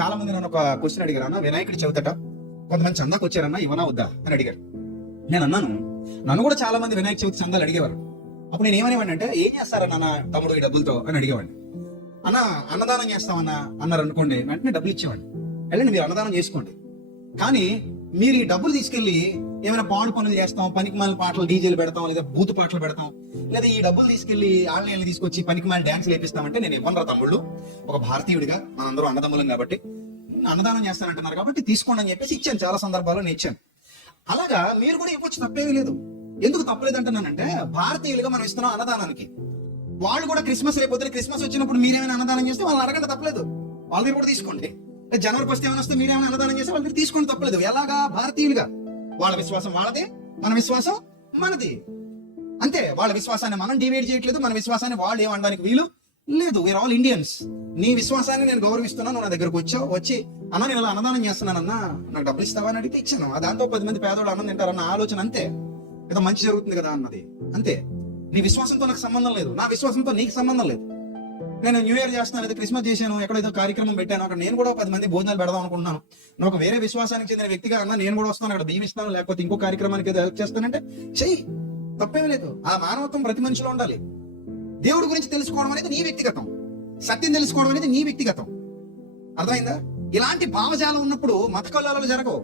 చాలా మంది నన్ను ఒక క్వశ్చన్ అడిగారు, అన్న వినాయకుడి చవితట కొంతమంది చందాకు వచ్చారన్న, ఇవనా వద్దా అని అడిగారు. నేను అన్నాను, నన్ను కూడా చాలా మంది వినాయక చవితి చందాలు అడిగేవారు. అప్పుడు నేను ఏమనేవాడిని అంటే, ఏం చేస్తారన్న తమ్ముడు ఈ డబ్బులతో అని అడిగేవాడిని. అన్న అన్నదానం చేస్తామన్నా అన్నారు అనుకోండి, వెంటనే డబ్బులు ఇచ్చేవాడిని. వెళ్ళండి మీరు అన్నదానం చేసుకోండి, కానీ మీరు ఈ డబ్బులు తీసుకెళ్లి ఏమైనా పాడు పనులు చేస్తాం, పనికిమాల పాటలు డీజేలు పెడతాం, లేదా బూతు పాటలు పెడతాం, లేదా ఈ డబ్బులు తీసుకెళ్లి ఆన్లైన్ తీసుకొచ్చి పనికిమాల డాన్స్ లేపిస్తామంటే నేను ఇవ్వనరా తమ్ముళ్ళు. ఒక భారతీయుడిగా మనందరూ అన్నదమ్ములం కాబట్టి అన్నదానం చేస్తానంటున్నారు కాబట్టి తీసుకోండి అని చెప్పేసి ఇచ్చాను. చాలా సందర్భాల్లో నేను ఇచ్చాను. అలాగా మీరు కూడా ఇవ్వచ్చు, తప్పేమీ లేదు. ఎందుకు తప్పలేదు అంటున్నానంటే, భారతీయులుగా మనం ఇస్తున్నాం అన్నదానానికి. వాళ్ళు కూడా క్రిస్మస్ రేపొద్దున క్రిస్మస్ వచ్చినప్పుడు మీరేమైనా అన్నదానం చేస్తే వాళ్ళని అడగండి, తప్పలేదు. వాళ్ళ దగ్గర కూడా తీసుకోండి. జనవరి ఫస్ట్ ఏమైనా వస్తే మీరేమైనా అన్నదానం చేస్తే వాళ్ళ దగ్గర తీసుకోండి, తప్పలేదు. ఎలాగా? భారతీయులుగా వాళ్ళ విశ్వాసం వాళ్ళదే, మన విశ్వాసం మనది. అంతే. వాళ్ళ విశ్వాసాన్ని మనం డివైడ్ చేయట్లేదు, మన విశ్వాసాన్ని వాళ్ళు ఏమనడానికి వీలు లేదు. We are all Indians. నీ విశ్వాసాన్ని నేను గౌరవిస్తున్నాను. నా దగ్గరకు వచ్చి అన్న నేను ఇలా అన్నదానం చేస్తున్నానన్నా, నాకు డబ్బులు ఇస్తావా అని అడిగితే ఇచ్చాను. దాంతో 10 మంది పేదోళ్ళు అన్నం తింటారన్న ఆలోచన అంతే. ఏదో మంచి జరుగుతుంది కదా అన్నది అంతే. నీ విశ్వాసంతో నాకు సంబంధం లేదు, నా విశ్వాసంతో నీకు సంబంధం లేదు. నేను న్యూ ఇయర్ చేస్తున్నాను, లేదా క్రిస్మస్ చేశాను, ఎక్కడైతే కార్యక్రమం పెట్టాను, అక్కడ నేను కూడా 10 మంది భోజనాలు పెడదాం అనుకుంటున్నాను. నేను ఒక వేరే విశ్వాసానికి చెందిన వ్యక్తిగా అన్నా నేను కూడా వస్తాను, అక్కడ బియ్యం ఇస్తాను, లేకపోతే ఇంకో కార్యక్రమానికి ఏదో హెల్ప్ చేస్తానంటే చెయ్యి, తప్పేమీ లేదు. ఆ మానవత్వం ప్రతి మనిషిలో ఉండాలి. దేవుడి గురించి తెలుసుకోవడం అనేది నీ వ్యక్తిగతం, సత్యం తెలుసుకోవడం అనేది నీ వ్యక్తిగతం. అర్థమైందా? ఇలాంటి భావజాలం ఉన్నప్పుడు మత కల్లోలాలు జరగవు.